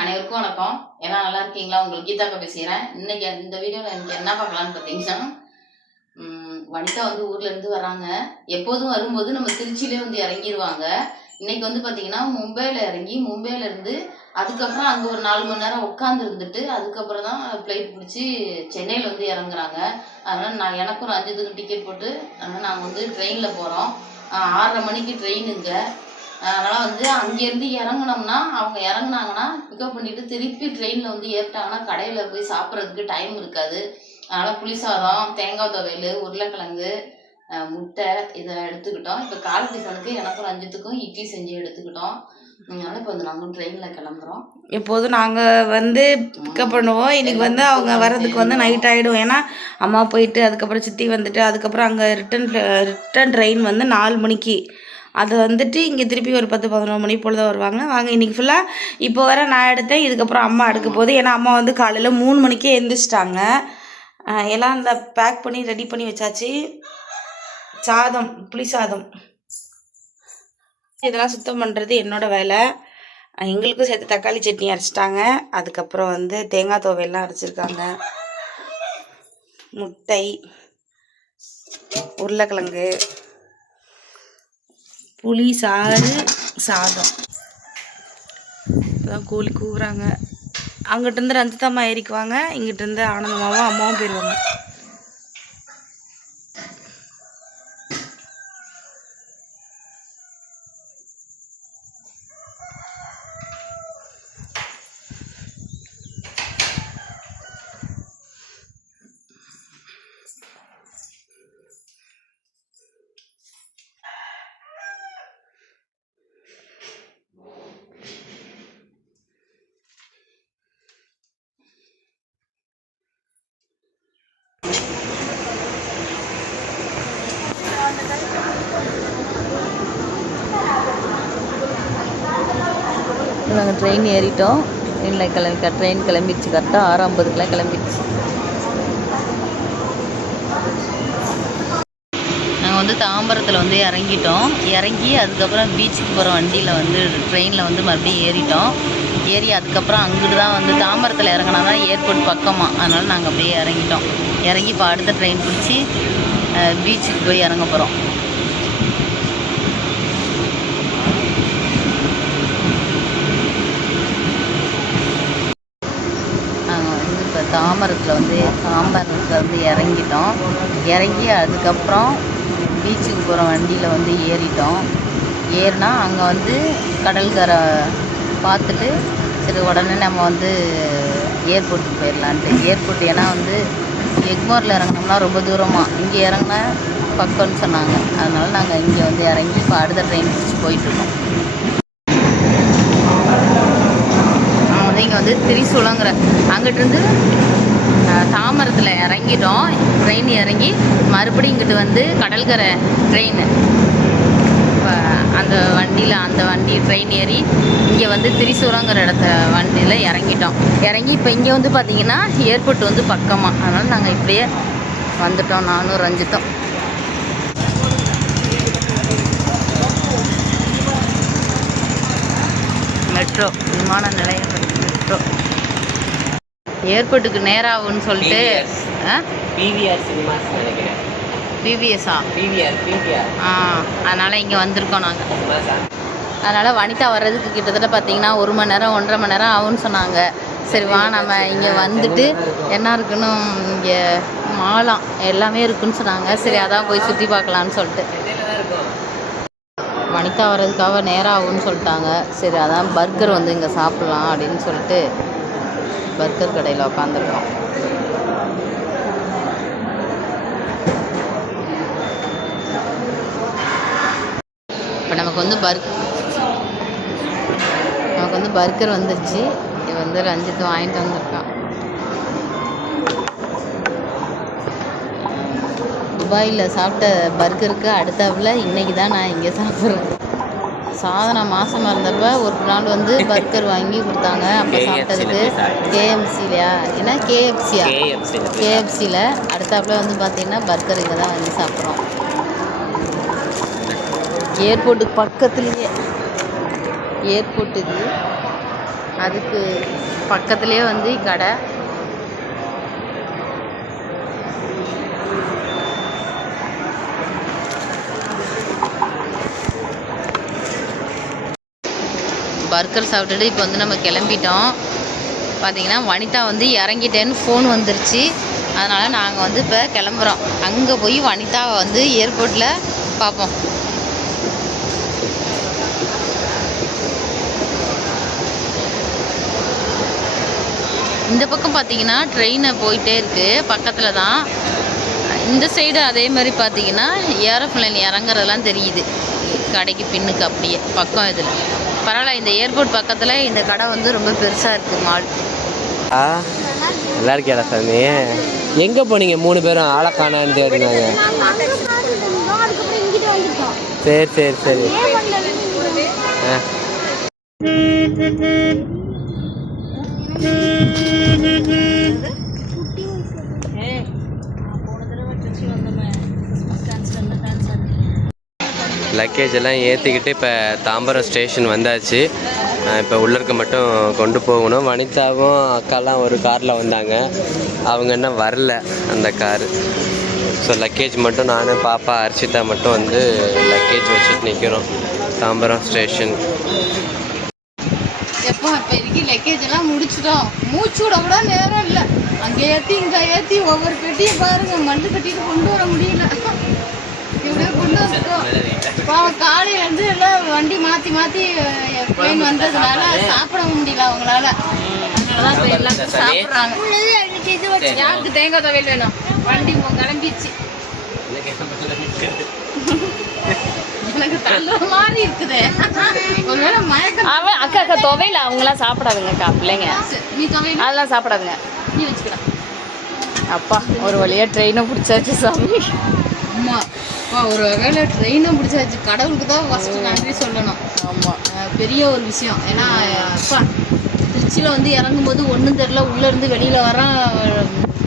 அனைவருக்கும் வணக்கம். எல்லாம் நல்லா இருக்கீங்களா? உங்களுக்கு கீதாக்கா பேசுகிறேன். இன்னைக்கு இந்த வீடியோவில் எனக்கு என்ன பார்க்கலான்னு பார்த்தீங்கன்னா, வனிதா வந்து ஊர்ல இருந்து வராங்க. எப்போதும் வரும்போது நம்ம திருச்சியிலே வந்து இறங்கிடுவாங்க. இன்னைக்கு வந்து பார்த்தீங்கன்னா மும்பையில் இறங்கி மும்பையில இருந்து அதுக்கப்புறம் அங்கே ஒரு 4 மணி நேரம் உட்காந்து இருந்துட்டு அதுக்கப்புறம் தான் ஃப்ளைட் பிடிச்சி சென்னையில் வந்து இறங்குறாங்க. அதனால் எனக்கும் ரஞ்சித்துக்கு டிக்கெட் போட்டு அதனால் நாங்கள் வந்து ட்ரெயினில் போகிறோம். 6:30 மணிக்கு ட்ரெயினுங்க. அதனால் வந்து அங்கேருந்து இறங்குனோம்னா அவங்க இறங்குனாங்கன்னா பிக்கப் பண்ணிவிட்டு திருப்பி ட்ரெயினில் வந்து ஏறிட்டாங்கன்னா கடையில் போய் சாப்பிட்றதுக்கு டைம் இருக்காது. அதனால் புளி சாதம், தேங்காய் துவையல், உருளைக்கிழங்கு, முட்டை இதை எடுத்துக்கிட்டோம். இப்போ காலை டிஃபனுக்கு எனக்கும் ரஞ்சித்துக்கும் இட்லி செஞ்சு எடுத்துக்கிட்டோம். அதனால் இப்போ வந்து நாங்கள் ட்ரெயினில் கிளம்புறோம். எப்போதும் நாங்கள் வந்து பிக்கப் பண்ணுவோம். இன்றைக்கி வந்து அவங்க வர்றதுக்கு வந்து நைட் ஆகிடும். ஏன்னா அம்மா போயிட்டு அதுக்கப்புறம் சித்தி வந்துட்டு அதுக்கப்புறம் அங்கே ரிட்டன் ட்ரெயின் வந்து 4 மணிக்கு. அது வந்துட்டு இங்கே திருப்பி ஒரு 10-11 மணி போல் தான் வருவாங்க. வாங்க இன்றைக்கி ஃபுல்லாக இப்போ வர நான் எடுத்தேன். இதுக்கப்புறம் அம்மா எடுக்க போகுது. ஏன்னா அம்மா வந்து காலையில் 3 மணிக்கே எழுந்திரிச்சிட்டாங்க. எல்லாம் இந்த பேக் பண்ணி ரெடி பண்ணி வச்சாச்சு. சாதம், புளி சாதம், இதெல்லாம் சுத்தம் பண்ணுறது என்னோடய வேலை. எங்களுக்கும் சேர்த்து தக்காளி சட்னி அரைச்சிட்டாங்க. அதுக்கப்புறம் வந்து தேங்காய் துவையெல்லாம் அரைச்சிருக்காங்க. முட்டை, உருளைக்கிழங்கு, புளி சாறு, சாதம். இப்போதான் கோழி கூவுறாங்க. அங்கிட்டிருந்து ரஞ்சிதம்மா ஏறிக்குவாங்க, இங்கிட்டிருந்து ஆனந்தமாவும் அம்மாவும் போயிடுவாங்க. நாங்கள் ட்ரெயின் ஏறிட்டோம். ட்ரெயின் கிளம்பிடுச்சு. கரெக்டாக 6:50 கிளம்பிடுச்சு. நாங்கள் வந்து தாம்பரத்தில் வந்து இறங்கிட்டோம். இறங்கி அதுக்கப்புறம் பீச்சுக்கு போகிற வண்டியில் வந்து ட்ரெயினில் வந்து மறுபடியும் ஏறிட்டோம். ஏறி அதுக்கப்புறம் அங்கிட்டு தான் வந்து தாம்பரத்தில் இறங்கினா தான் ஏர்போர்ட் பக்கமாக. அதனால் நாங்கள் அப்படியே இறங்கிட்டோம். இறங்கி இப்போ அடுத்த ட்ரெயின் பிடிச்சி பீச்சுக்கு போய் இறங்க போகிறோம். தாம்பரத்தில் வந்து இறங்கிட்டோம். இறங்கி அதுக்கப்புறம் பீச்சுக்கு போகிற வண்டியில் வந்து ஏறிட்டோம். ஏறினா அங்கே வந்து கடற்கரை பார்த்துட்டு சரி உடனே நம்ம வந்து ஏர்போர்ட்டுக்கு போயிடலான்ட்டு. ஏர்போர்ட் ஏன்னா வந்து எக்மோரில் இறங்கினோம்னா ரொம்ப தூரமாக, இங்கே இறங்கினா பக்கம்னு சொன்னாங்க. அதனால் நாங்கள் இங்கே வந்து இறங்கி இப்போ அடுத்த ட்ரெயின் பிடிச்சி போயிட்டுருக்கோம். இங்கே வந்து திரிசூலங்கிற அங்கிட்டிருந்து தாம்பரத்தில் இறங்கிட்டோம். ட்ரெயின் இறங்கி மறுபடியும் இங்கிட்டு வந்து கடற்கரை ட்ரெயின் அந்த வண்டி ட்ரெயின் ஏறி இங்கே வந்து திரிசூலங்கிற வண்டியில் இறங்கிட்டோம். இறங்கி இப்போ இங்கே வந்து பார்த்திங்கன்னா ஏர்போர்ட் வந்து பக்கமாக. அதனால் நாங்கள் இப்படியே வந்துட்டோம். நானும் ரஞ்சித்தோம். மெட்ரோ விமான நிலையம் மெட்ரோ ஏர்போர்ட்டுக்கு நேராகும்னு சொல்லிட்டு பிவிஎஸ்ஸா அதனால் இங்கே வந்திருக்கோம் நாங்கள். அதனால் வனிதா வர்றதுக்கு கிட்டத்தட்ட பார்த்திங்கன்னா 1 மணி நேரம் 1.5 மணி நேரம் ஆகும்னு சொன்னாங்க. சரி வா நம்ம இங்கே வந்துட்டு என்ன இருக்குன்னு இங்கே மாலாம் எல்லாமே இருக்குன்னு சொன்னாங்க. சரி அதான் போய் சுற்றி பார்க்கலான்னு சொல்லிட்டு வனிதா வர்றதுக்காக நேரம் ஆகும்னு சொல்லிட்டாங்க. சரி அதான் பர்கர் வந்து இங்கே சாப்பிட்லாம் அப்படின்னு சொல்லிட்டு பர்கர் கடையில் உட்காந்துருக்கோம். இப்போ நமக்கு வந்து பர்கர் வந்துருச்சு. இது வந்து ரஞ்சித் வாங்கிட்டு வந்திருக்கான். துபாயில் சாப்பிட்ட பர்கருக்கு அடுத்தாப்புல இன்றைக்கி தான் நான் இங்கே சாப்பிட்றேன். சாதனா மாதமாக இருந்தப்போ ஒரு நாள் வந்து பர்கர் வாங்கி கொடுத்தாங்க. அப்போ சாப்பிட்டதுக்கு கேஎஃப்சிலையா என்ன கேஎஃப்சியில் அடுத்தாப்புல வந்து பார்த்திங்கன்னா பர்கர் இங்கே தான் வாங்கி சாப்பிட்றோம். ஏர்போர்ட்டுக்கு பக்கத்துலேயே ஏர்போர்ட் இது. அதுக்கு பக்கத்துலேயே வந்து கடை. பர்கர் சாப்பிட்டுட்டு இப்போ வந்து நம்ம கிளம்பிட்டோம். பார்த்தீங்கன்னா வனிதா வந்து இறங்கிட்டேன்னு ஃபோன் வந்துருச்சு. அதனால் நாங்கள் வந்து இப்போ கிளம்புறோம். அங்கே போய் வனிதாவை வந்து ஏர்போர்ட்டில் பார்ப்போம். இந்த பக்கம் பார்த்தீங்கன்னா ட்ரெயினை போயிட்டே இருக்குது, பக்கத்தில் தான். இந்த சைடு அதே மாதிரி பார்த்தீங்கன்னா ஏரோப்ளேன் இறங்குறதெல்லாம் தெரியுது கடைக்கு பின்னுக்கு, அப்படியே பக்கம் இதில். பரவாயில்ல, இந்த ஏர்போர்ட் பக்கத்தில் இந்த கடை வந்து ரொம்ப பெருசாக இருக்குது மால். நல்லா இருக்கியாடா சாமி? எங்கே போனீங்க 3 பேரும்? ஆளை காணான்னு தேடினாங்க. சரி சரி சரி. ஆ லக்கேஜ் எல்லாம் ஏற்றிக்கிட்டு இப்போ தாம்பரம் ஸ்டேஷன் வந்தாச்சு. இப்போ உள்ளருக்கு மட்டும் கொண்டு போகணும். வனிதாவும் அக்காலாம் ஒரு காரில் வந்தாங்க, அவங்க என்ன வரல அந்த காரு. ஸோ லக்கேஜ் மட்டும் நான், பாப்பா, அர்ச்சிதா மட்டும் வந்து லக்கேஜ் வச்சுட்டு நிற்கிறோம் தாம்பரம் ஸ்டேஷன். எப்போ இப்போதைக்கு லக்கேஜ் எல்லாம் முடிச்சிட்டோம். மூச்சு விட கூட நேரம் இல்லை. அங்கே ஏற்றி இங்கே ஏற்றி ஒவ்வொரு பெட்டியை பாருங்க, மண்ணு கட்டிட்டு கொண்டு வர முடியல. இப்படியே கொண்டு வந்துட்டோம். காலையில இருந்து எல்லாம் வண்டி மாற்றி மாற்றி ட்ரெயின் வந்ததுனால சாப்பிட முடியல அவங்களால. அதனாலதான் இப்போ எல்லாம் சாப்பிட்றாங்க. யாருக்கு தேங்காய் துவையல் வேணும்? வண்டி கிளம்பிச்சு. எனக்கு தள்ள மாதிரி இருக்குது. ஒருவேளை மயக்கம். அவன் அக்கா துவையில அவங்களாம் சாப்பிடாதுங்கக்கா, பிள்ளைங்க. நீ துவையல் அதெல்லாம் சாப்பிடாதுங்க. நீ வச்சுக்கலாம். அப்பா ஒரு வழியா ட்ரெயினை பிடிச்சாச்சு சாமி. அம்மா ஒரு வகையில் ட்ரெயினை பிடிச்சாச்சு. கடவுளுக்கு தான் ஃபஸ்ட்டு நன்றி சொல்லணும். ஆமாம், பெரிய ஒரு விஷயம். ஏன்னா அப்பா திருச்சியில் வந்து இறங்கும்போது ஒன்றும் தெரில, உள்ளேருந்து வெளியில் வரான்,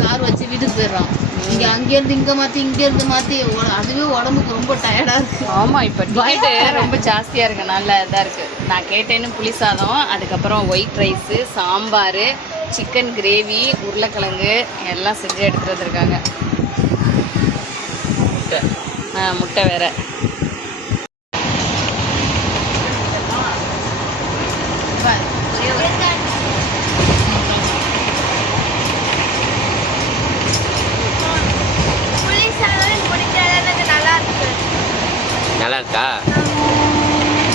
கார் வச்சு வீட்டுக்கு போயிடுறான். இங்கே அங்கேருந்து இங்கே மாற்றி இங்கேருந்து மாற்றி அதுவே உடம்புக்கு ரொம்ப டயர்டாக இருக்குது. ஆமாம், இப்போ டிக்கெட்டு ரொம்ப ஜாஸ்தியாக இருக்குது. நல்ல இதாக இருக்குது. நான் கேட்டேன்னு புளி சாதம், அதுக்கப்புறம் white rice, sambar, chicken gravy, உருளைக்கிழங்கு எல்லாம் செஞ்சு எடுத்துகிட்டு வந்திருக்காங்க. முட்டை வேற. நல்லா இருக்கா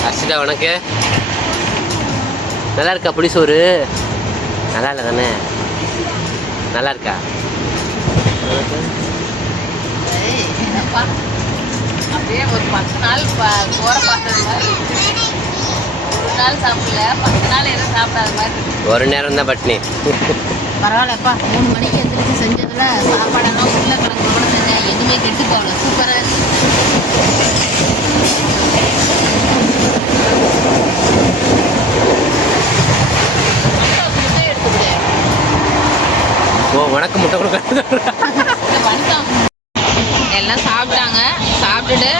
அர்ச்சிதா? உனக்கு நல்லா இருக்கா புளிசோறு? நல்லா இல்லை தானே? நல்லா இருக்கா? அப்படியே ஒரு 10 நாள் போற பார்த்தது மாதிரி. ஒரு நாள் சாப்பிடல, 10 நாள் எதுவும் சாப்பிடாத மாதிரி. ஒரு நேரம் தான் பட்னி. பரவாயில்லப்பா, 3 மணிக்கு எந்திரிச்சு செஞ்சதுல சாப்பாடெல்லாம் உருளைக்கிழங்கு கூட செஞ்சேன். எதுவுமே கெட்டு போகல, சூப்பராக இருக்கு. எடுத்துக்கிட்டேன். ஓ, உனக்கு முட்டை கொடுக்க வனிதா எல்லாம் சாப்பிட்டாங்க. சாப்பிட்டுட்டு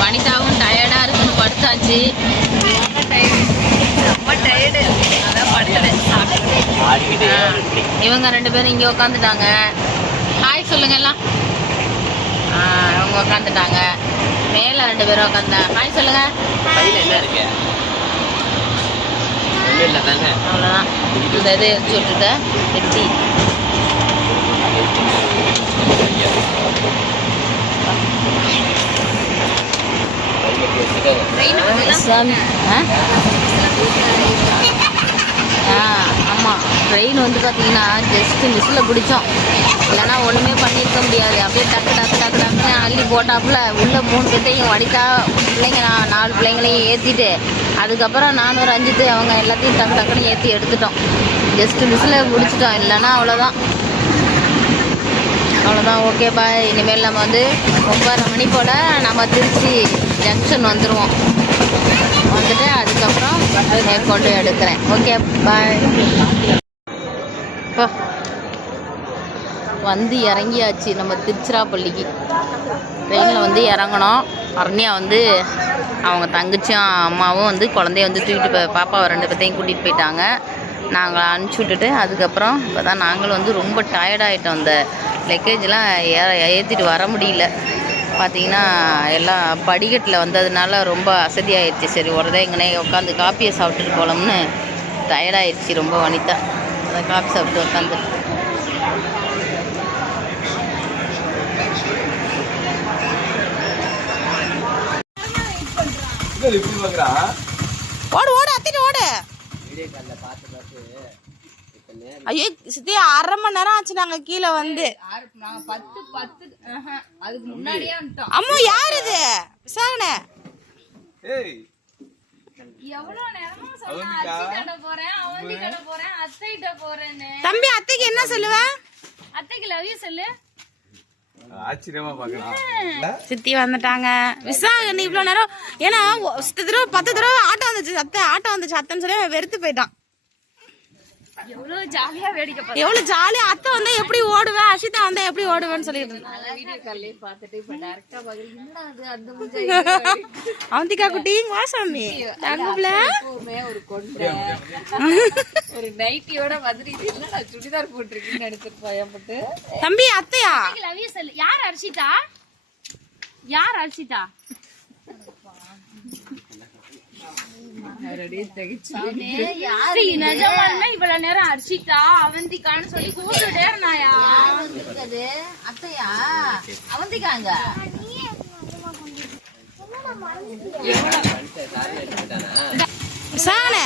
வனிதாவும் டயர்டாக இருக்குன்னு படுத்தாச்சு. ரொம்ப டயர்டு, அதான் படுத்துட்டேன். இவங்க 2 பேரும் இங்கே உட்காந்துட்டாங்க. ஹாய் சொல்லுங்க எல்லாம். அவங்க உட்காந்துட்டாங்க. மேலே 2 பேரும் உட்காந்துட்டாங்க. ஹாய் சொல்லுங்க. கையில் என்ன இருக்கு? ஒன்றும் இல்லை தானே? அவ்வளோதான். இந்த இது வச்சு விட்டுட்டேன் வெட்டி. ஆமாம், ட்ரெயின் வந்து பார்த்தீங்கன்னா ஜஸ்ட்டு மிஸ்ஸில் பிடிச்சோம். இல்லைன்னா ஒன்றுமே பண்ணியிருக்க முடியாது. அப்படியே டக்கு டக்கு டக்கு டக்குன்னு அள்ளி போட்டாப்புல உள்ள 3 பேர்த்தையும் வனிதா பிள்ளைங்க 4 பிள்ளைங்களையும் ஏற்றிட்டு, அதுக்கப்புறம் நான் ஒரு 5 அவங்க எல்லாத்தையும் டக்கு டக்குன்னு ஏற்றி எடுத்துட்டோம். ஜஸ்ட்டு மிஸ்ஸில் பிடிச்சிட்டோம். இல்லைன்னா அவ்வளோதான். Okay bye. இனிமேல் நம்ம வந்து 9:30 மணி போல் நம்ம திருச்சி ஜங்ஷன் வந்துடுவோம். வந்துட்டு அதுக்கப்புறம் மேற்கொண்டு எடுக்கிறேன். Okay bye. இப்போ வந்து இறங்கியாச்சு நம்ம திருச்சிராப்பள்ளிக்கு. ட்ரெயினில் வந்து இறங்கணும். அருண்யா வந்து அவங்க தங்கச்சியும் அம்மாவும் வந்து குழந்தைய வந்து தூக்கிட்டு பாப்பாவை 2 பேர்த்தையும் கூட்டிகிட்டு போயிட்டாங்க. நாங்கள் அனுப்பிச்சி விட்டுட்டு அதுக்கப்புறம் இப்போ தான் நாங்களும் வந்து ரொம்ப டயர்டாகிட்டோம். அந்த லக்கேஜெலாம் ஏற்றிட்டு வர முடியல. பார்த்திங்கன்னா எல்லாம் படிக்கட்டில் வந்ததுனால ரொம்ப அசதியாகிடுச்சு. சரி உடனே எங்கனே உட்காந்து காப்பியை சாப்பிட்டுட்டு போகலாம்னு டயர்டாகிடுச்சு ரொம்ப வனிதா. அதை காப்பி சாப்பிட்டு உட்காந்து ஓடு ஓடு அத்திட்டு ஓடு. ஐயோ சித்தி 1/2 மணி நேரம் ஆச்சு நாங்க கீழே வந்து. அதுக்கு முன்னாடியே அம்மா யார் இது விசாரணை? தம்பி அத்தைக்கு என்ன சொல்லுவ? அத்தைக்கு லவ் யூ சொல்லு. ஆச்சரியமா பாக்கலாம். சித்தி வந்துட்டாங்க. விசாரணை இவ்வளவு நேரம் ஏன்னா 10 தடவை ஆட்டோ வந்துச்சு அத்தைன்னு சொல்லி வெறுத்து போயிட்டான். எவ்வளவு ஜாலியா வேடிக்கை பார்த்தேன். எவ்வளவு ஜாலியா அத்தை வந்தா எப்படி ஓடுவேன், அஷிதா வந்தா எப்படி ஓடுவேன்னு சொல்லிட்டு வீடியோ கால்லே பார்த்துட்டு இப்ப டைரக்டா பாக்குறீங்க. என்னடா அது அந்த முஞ்சை அவந்திகா குட்டி வாசாமி தங்கப்ல ஒரு கொண்டை ஒரு நைட்டியோட வந்து என்னடா சுடிதார் போட்டுருக்கீங்கன்னு நினைச்சிட்டு பயப்பட்டு. தம்பி அத்தையா லவ் யூ சொல்லு. யார் அர்ஷிதா? யார் அர்ஷிதா? நிஜமாலுமே இவ்வளவு நேரம் அர்ஷிதா அவந்திகான்னு சொல்லி கூப்பிட்டுட்டே இருந்தாயா? அத்தையா அவந்திக்காங்க. விசாரணை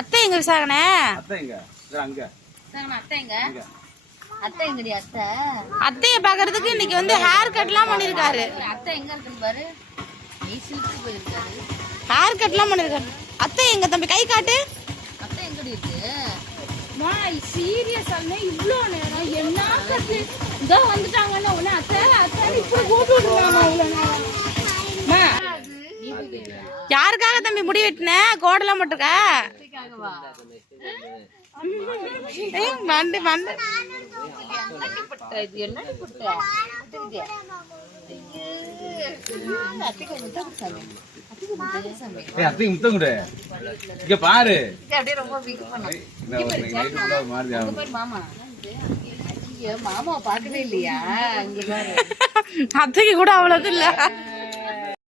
அத்தை எங்க விசாரணை? அத்தை எங்கடி அத்தை? அத்தைய பாக்குறதுக்கு இன்னைக்கு வந்து ஹேர் கட்லாம் பண்ணிருக்காரு. அத்தை எங்க இருக்குன்னு பாரு. சில்க்கு போயிருக்காரு. ஹேர் கட்லாம் பண்ணிருக்காரு. அத்தை எங்க தம்பி கை காட்டு. அத்தை எங்கடி இருக்கு? மாய் சீரியஸாமே இவ்ளோ நேரம் என்ன கத்து இதோ வந்துட்டாங்கன்னா உடனே அத்தை அத்தை இப்படி கூப்பிட்டுட்டாங்க இவ்வளவு நேரம். யாருக்காக தம்பி முடி வெட்டின? கோடெல்லாம் போட்டுருக்க? மண்டு மண்டு என்னடி புட்ட? அத்தைக்கு முத்தம் கொடு. இங்க பாரு. அப்படியே ரொம்ப வீக் மாமா. மாமா பாக்கவே இல்லையா? அத்தைக்கு கூட அவ்வளவு இல்ல.